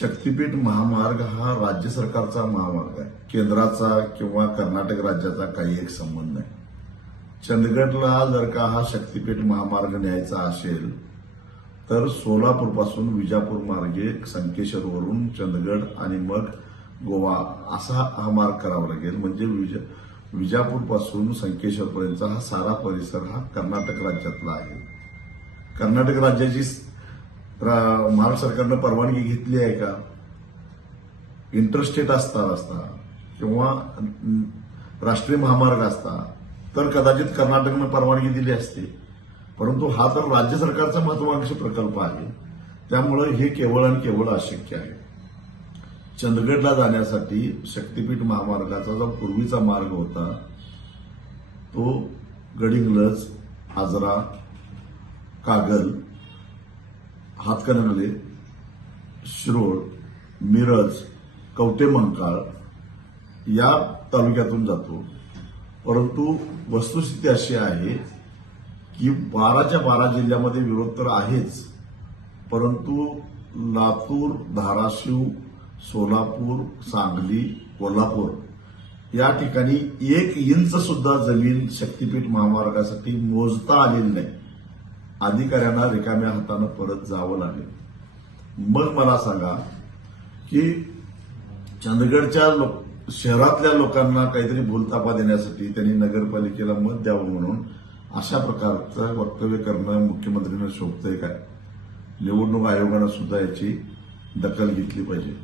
शक्तीपीठ महामार्ग हा राज्य सरकारचा महामार्ग आहे. केंद्राचा किंवा कर्नाटक राज्याचा काही एक संबंध नाही चंदगडला जर का हा शक्तीपीठ महामार्ग न्यायचा असेल तर सोलापूरपासून विजापूर मार्गे संकेश्वरवरून चंदगड आणि मग गोवा असा हा मार्ग करावा लागेल. म्हणजे विज विजापूरपासून संकेश्वरपर्यंतचा हा सारा परिसर हा कर्नाटक राज्यातला आहे. कर्नाटक राज्याची महाराष्ट्र सरकारनं परवानगी घेतली आहे का? इंटरस्टेट असता रस्ता किंवा राष्ट्रीय महामार्ग असता तर कदाचित कर्नाटकनं परवानगी दिली असती. परंतु हा तर राज्य सरकारचा महत्वाकांक्षी प्रकल्प आहे. त्यामुळे हे केवळ आणि केवळ अशक्य आहे. चंदगडला जाण्यासाठी शक्तीपीठ महामार्गाचा जो पूर्वीचा मार्ग होता तो गडिंगलज आजरा कागल हातकणंगले शिरोळ मिरज कवटेमंकाळ या तालुक्यातून जातो. परंतु वस्तुस्थिती अशी आहे की बाराच्या बारा जिल्ह्यामध्ये विरोध तर आहेच. परंतु लातूर धाराशिव सोलापूर सांगली कोल्हापूर या ठिकाणी एक इंच सुद्धा जमीन शक्तीपीठ महामार्गासाठी मोजता आलेली नाही. अधिकाऱ्यांना रिकाम्या हातानं परत जावं लागेल. मग मला सांगा की चंदगडच्या लोक शहरातल्या लोकांना काहीतरी बोलतापा देण्यासाठी त्यांनी नगरपालिकेला मत द्यावं म्हणून अशा प्रकारचं वक्तव्य करणं मुख्यमंत्र्यांना शोभतंय काय? निवडणूक आयोगानं सुद्धा याची दखल घेतली पाहिजे.